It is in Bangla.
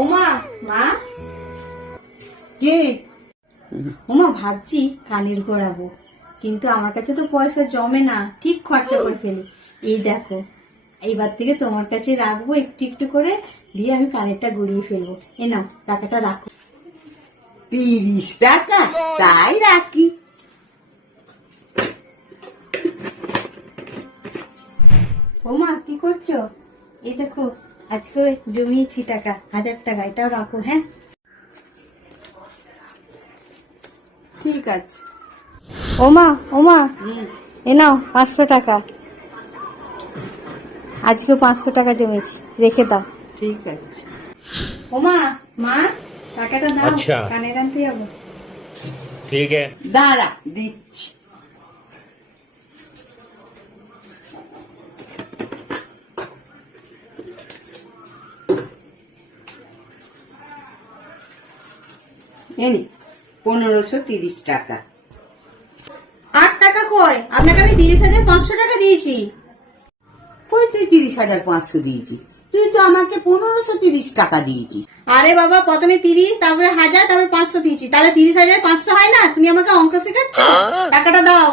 ওমা, মা কে? ওমা ভাবছি কানের গড়াবো, কিন্তু আমার কাছে তো পয়সা জমে না, ঠিক খরচা করে ফেলি। এই দেখো, এইবার থেকে তোমার কাছে রাখবো একটু একটু করে, দিয়ে আমি কানেরটা গড়িয়ে ফেলবো। এ নাও টাকাটা রাখো। 30 টাকা? তাই রাখি। ওমা কি করছো? এই দেখো, আজকে জমিয়েছি টাকা, 1000 টাকা, এটাও রাখো। হ্যাঁ ঠিক আছে। ওমা, ওমা এ নাও 500 টাকা, আজকে 500 টাকা জমেছি, রেখে দাও। ঠিক আছে। ওমা, মা টাকাটা দাও, আচ্ছা। কানের আনতে যাবো। ठीक है। দাঁড়া, দিচ্ছি। এনে 1530 টাকা। 8 টাকা কই? আপনাকে আমি 30,500 টাকা দিয়েছি। কই তুই 30,500 দিয়েছিস? তুই তো আমাকে 1530 টাকা দিয়েছিস। আরে বাবা, প্রথমে 30, তারপরে 1000, তারপরে 500 দিয়েছি, তাহলে 30,500 হয় না? তুমি আমাকে অঙ্ক শেখাচ্ছ? টাকাটা দাও।